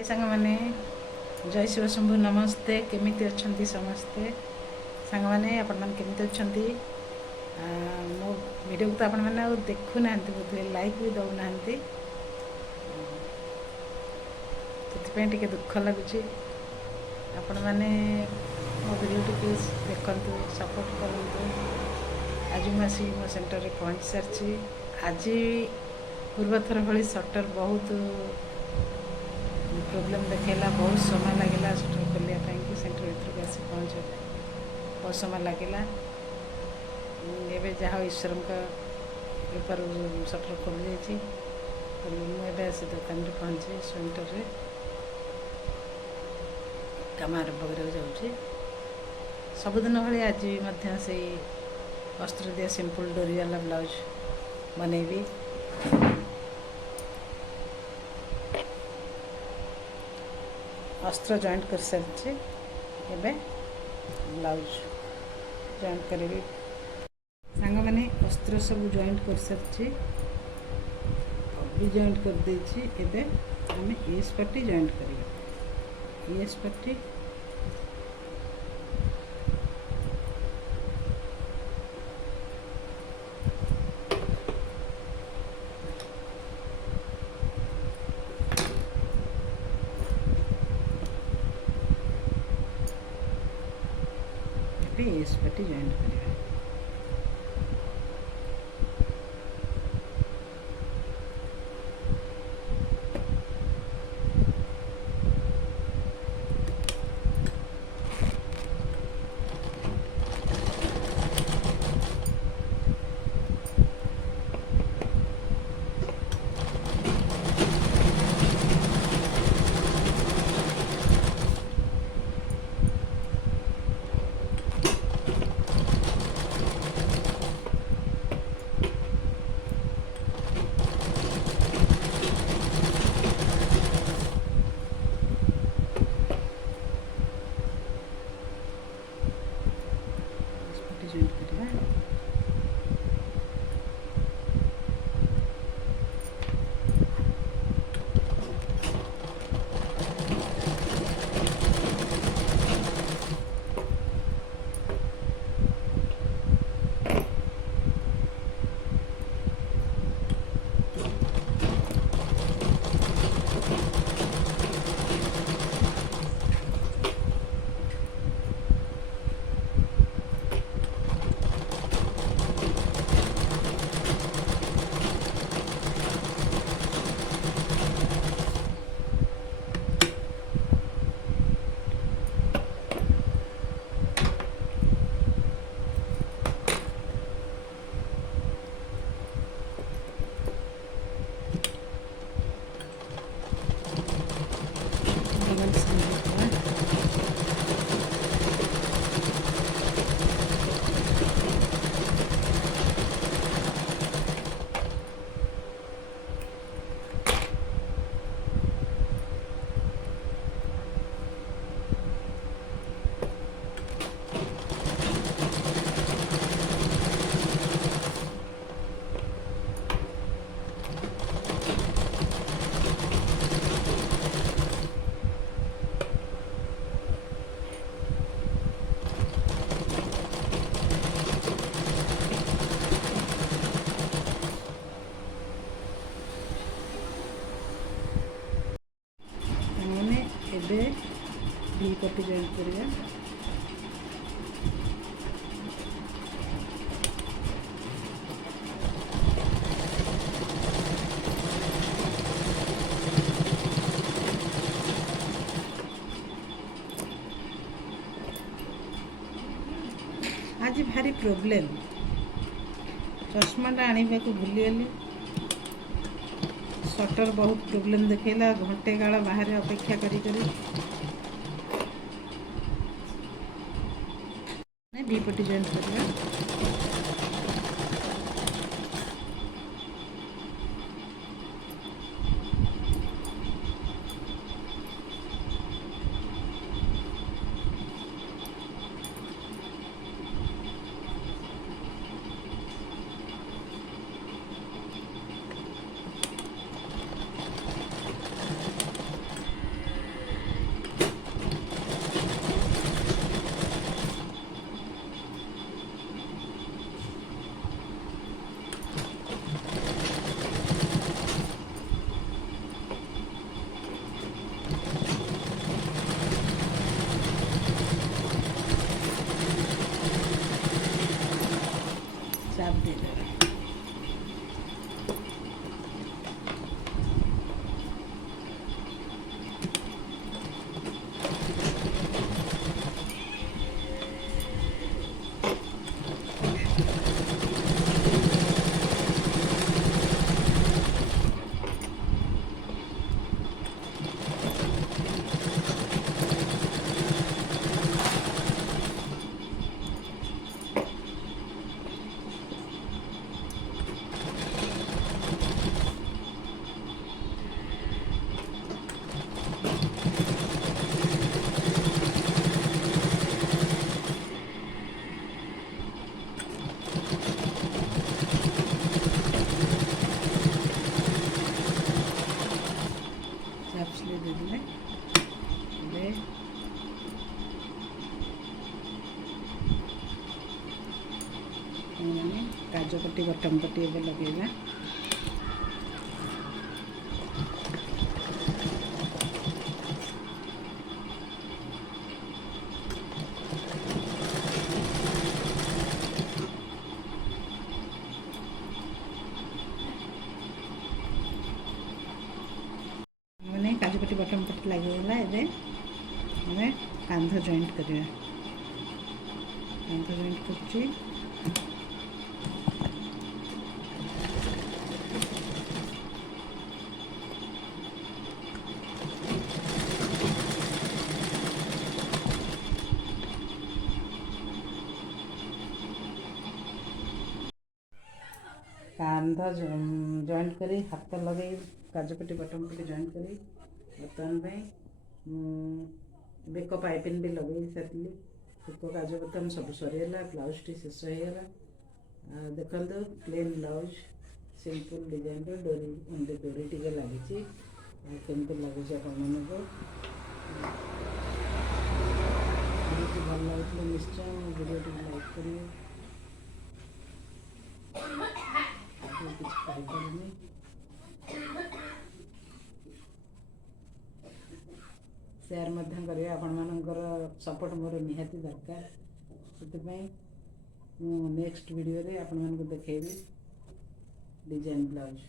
हाय सांग माने जय शिव शंभु नमस्ते केमिति अच्छंती समस्ते सांग माने आपण मन केमिति अच्छंती मो वीडियो को तो आपण माने देखु नाहंती बोधे लाइक भी दउ नाहंती ସେଥିପାଇଁ ଟିକେ ଦୁଃଖ ଲାଗୁଛି ଆପଣମାନେ ମୋ ଭିଡ଼ିଓଟି ପ୍ଲିଜ୍ ଦେଖନ୍ତୁ ସପୋର୍ଟ କରନ୍ତୁ। ଆଜି ମୁଁ ଆସିକି ମୋ ସେଣ୍ଟରରେ ପହଞ୍ଚି ସାରିଛି। ଆଜି ପୂର୍ବଥର ଭଳି ସଟର ବହୁତ ପ୍ରୋବ୍ଲେମ୍ ଦେଖେଇଲା, ବହୁତ ସମୟ ଲାଗିଲା ସଟର ଖୋଲିବା ପାଇଁକି ସେଣ୍ଟର ଭିତରକୁ ଆସି ପହଞ୍ଚିବା ପାଇଁ ବହୁତ ସମୟ ଲାଗିଲା। ଏବେ ଯାହା ଈଶ୍ୱରଙ୍କ କୃପାରୁ ସଟର ଖୋଲିଯାଇଛି। ମୁଁ ଏବେ ଆସି ଦୋକାନରେ ପହଞ୍ଚି ସେଣ୍ଟରରେ କାମ ଆରମ୍ଭ କରିବାକୁ ଯାଉଛି। ସବୁଦିନ ଭଳି ଆଜି ମଧ୍ୟ ସେଇ ଅସ୍ତ୍ର ଦିଆ ସିମ୍ପଲ୍ ଡୋରି ବାଲା ବ୍ଲାଉଜ୍ ବନେଇବି। ଅସ୍ତ୍ର ଜଏଣ୍ଟ କରିସାରିଛି, ଏବେ ବ୍ଲାଉଜ୍ ଜଏଣ୍ଟ କରିବି। ସାଙ୍ଗମାନେ ଅସ୍ତ୍ର ସବୁ ଜଏଣ୍ଟ କରିସାରିଛି, ବି ଜଏଣ୍ଟ କରିଦେଇଛି। ଏବେ ଆମେ ଏସ୍ ପଟି ଜଏଣ୍ଟ କରିବା। ଏସ୍ ପଟି एस पट्टी जॉइंट करिए। जॉइंट करिए। ଏବେ ଦି ପଟି ଜଏଣ୍ଟ କରିବା। आज भारी प्रोब्लेम, चश्माटा आनिबाकू भूलीगली। सटर बहुत प्रोब्लेम देखला, घंटे काल बाहर अपेक्षा करी दी पटी जॉइंट करवा। ଚାପସ୍ଲି ଦେଇଦେଲେ ଏବେ ମାନେ କାଜୁ ପଟି ବଟମ ପଟି ଏବେ ଲଗେଇବା। ମାନେ କାଜୁ ପଟି ବଟମ ପଟି ଲାଗିଗଲା। ଏବେ ଆମେ କାନ୍ଧ ଜଏଣ୍ଟ କରିବା। କାନ୍ଧ ଜଏଣ୍ଟ କରୁଛି। କାନ୍ଧ ଜଏଣ୍ଟ କରି ହାତ ଲଗେଇ କାଜୁ ପଟି ବଟମ ପଟି ଜଏଣ୍ଟ କରି ବର୍ତ୍ତମାନ ପାଇଁ ବେକ ପାଇପିନ୍ ବି ଲଗେଇ ସାରିଲି। ବେକ କାଜୁ ବଟମ ସବୁ ସରିଗଲା। ବ୍ଲାଉଜଟି ଶେଷ ହେଇଗଲା। ଦେଖନ୍ତୁ ପ୍ଲେନ୍ ବ୍ଲାଉଜ ସିମ୍ପଲ୍ ଡିଜାଇନର ଡୋରି ଟିକେ ଲାଗିଛି। କେମିତି ଲାଗୁଛି ଆପଣମାନଙ୍କୁ? ଭିଡ଼ିଓଟି ଭଲ ଲାଗୁଥିଲେ ନିଶ୍ଚୟ ଭିଡ଼ିଓଟିକୁ ଲାଇକ୍ କରିବେ। କିଛି କହିପାରୁନି। ସେୟାର ମଧ୍ୟ କରିବେ। ଆପଣମାନଙ୍କର ସପୋର୍ଟ ମୋର ନିହାତି ଦରକାର। ସେଥିପାଇଁ ମୁଁ ନେକ୍ସଟ ଭିଡ଼ିଓରେ ଆପଣମାନଙ୍କୁ ଦେଖେଇବି ଡିଜାଇନ ବ୍ଲାଉଜ।